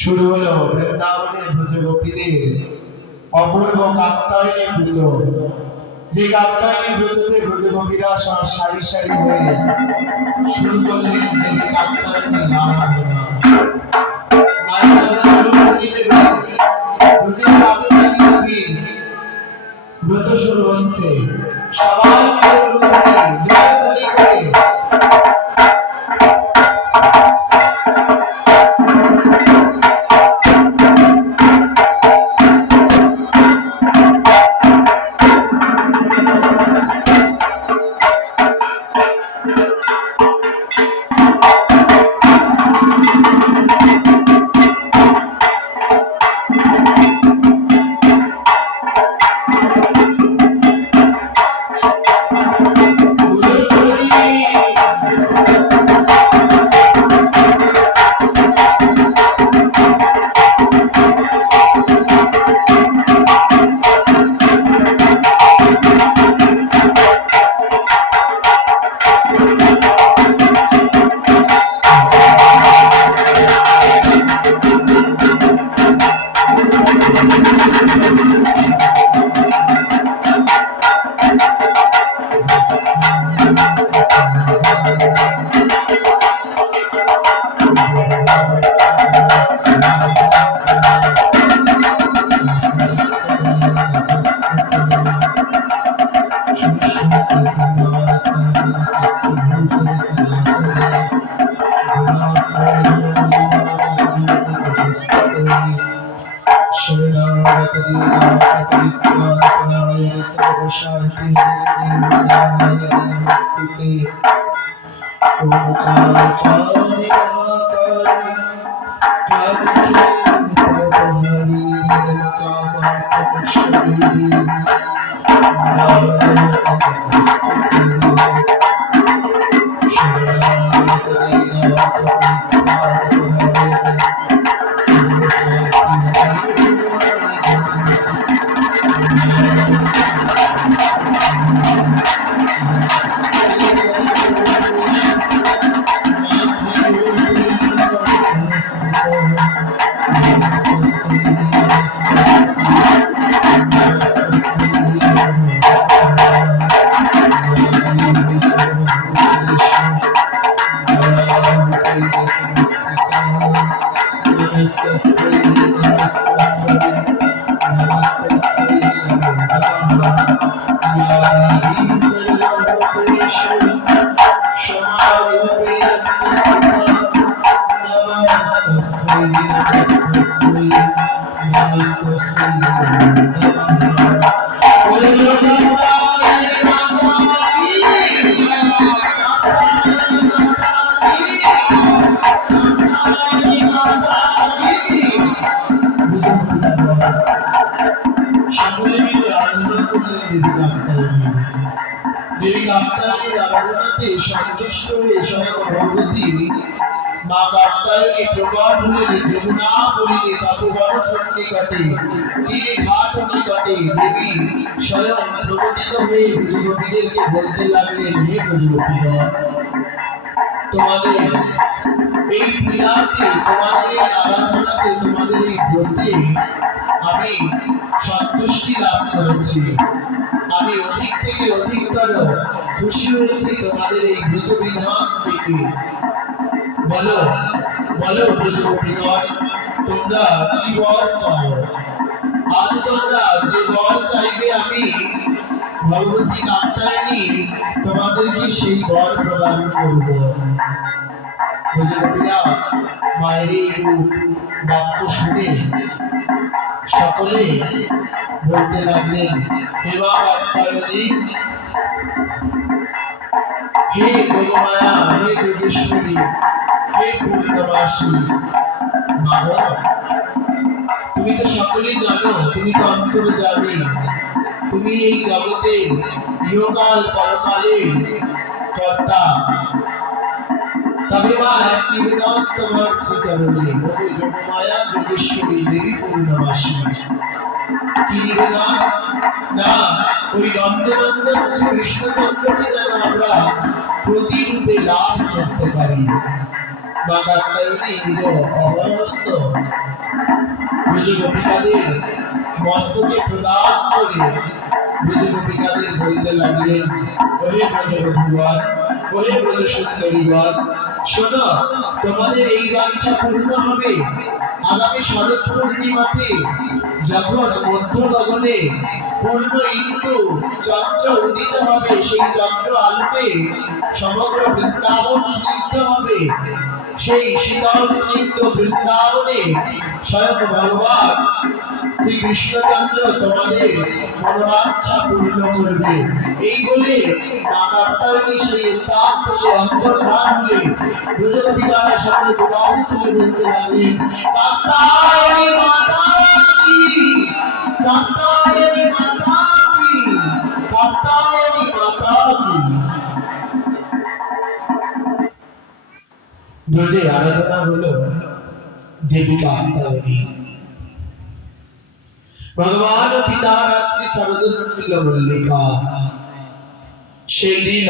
শুরু হলো বৃন্দাবনের ব্রজগোপীদের অপূর্ব কাত্যায়নী ব্রত। যে কাত্যায়নী ব্রততে ব্রজগোপীরা সারি সারি হয়ে শুরু করলেন দেবী কাত্যায়নী আরাধনা। ব্রত শুরু হচ্ছে, সবাই জয়ধ্বনি করে সকলে মিলে আরাধনা করলেন দেবী কাত্যায়নীর আরাধনাতে সন্তুষ্ট হয়ে স্বয়ং ভগবতী মা কাত্যায়নী প্রকট হলেন যমুনা বলিলে তপবন সন্নিকটে চিরে ঘাট নিকটে দেবী স্বয়ং প্রকটিত হয়ে ব্রজগোপীদেরকে বলতে লাগলেন, হে ব্রজগোপীগণ, তোমাদের এই পূজাতে, তোমাদের এই আরাধনাতে, তোমাদের এই ব্রতে আমি সন্তুষ্টি লাভ করেছি। আমি অধিক থেকে অধিকতর খুশি হয়েছি তোমাদের এই ব্রত বিধান থেকে। বলো বলো ব্রজগোপীগণ, তোমরা কি বর চাও? আজ তোমরা যে বর চাইবে আমি ভগবতী কাত্যায়নী তোমাদেরকে সেই বর প্রদান করব। ব্রজগোপীরা মায়ের এই রূপ বাক্য শুনে সকলে বলতে লাগলেন, হে মা কাত্যায়নী, হে যোগমায়া, হে যোগেশ্বরী, হে পূর্ণবাসী, মা গো, তুমি তো সকলেই জানো, তুমি তো অন্তর্যামী, তুমি এই জগতে ইহকাল পরকালের কর্তা। তবে মা এক নিবেদন তোমার শ্রীচরণে, ওগো যোগমায়া, যোগেশ্বরী, দেবী পূর্ণবাসী। কি নিবেদন? না, ওই নন্দনন্দন শ্রী কৃষ্ণচন্দ্রকে যেন আমরা প্রতিরূপে লাভ করতে পারি। মা কাত্যায়নী নিজ অভয়হস্ত ব্রজগোপিকাদের মস্তকে প্রদান করে ব্রজগোপিকাদের বলতে লাগলেন, ওহে ব্রজবধূগণ, ওহে ব্রজসুন্দরীগণ, শোনো, তোমাদের এই বাঞ্ছা পূর্ণ হবে আগামী শরৎ পূর্ণিমাতে, যখন মধ্য গগনে পূর্ণ ইন্দু চন্দ্র উদিত হবে। সেই চন্দ্র আলোতে সমগ্র বৃন্দাবন স্নিগ্ধ হবে। সেই শীতল স্নিগ্ধ বৃন্দাবনে স্বয়ং ভগবান শ্রী কৃষ্ণচন্দ্র তোমাদের মনোবাঞ্ছা পূর্ণ করবে। এই বলে মা কাত্যায়নী সেই স্থান থেকে অন্তর্ধান হলে ব্রজগোপীরা সকলে দুবাহু তুলে বলতে লাগলেন, কাত্যায়নী মাতা কি, কাত্যায়নী মাতা কি, কাত্যায়নী মাতা কি। ব্রজে আরাধনা হলো দেবী কাত্যায়নী। ভগবান পিতা রাত্রি সর্বদন্তিকা মল্লিকা, সেই দিন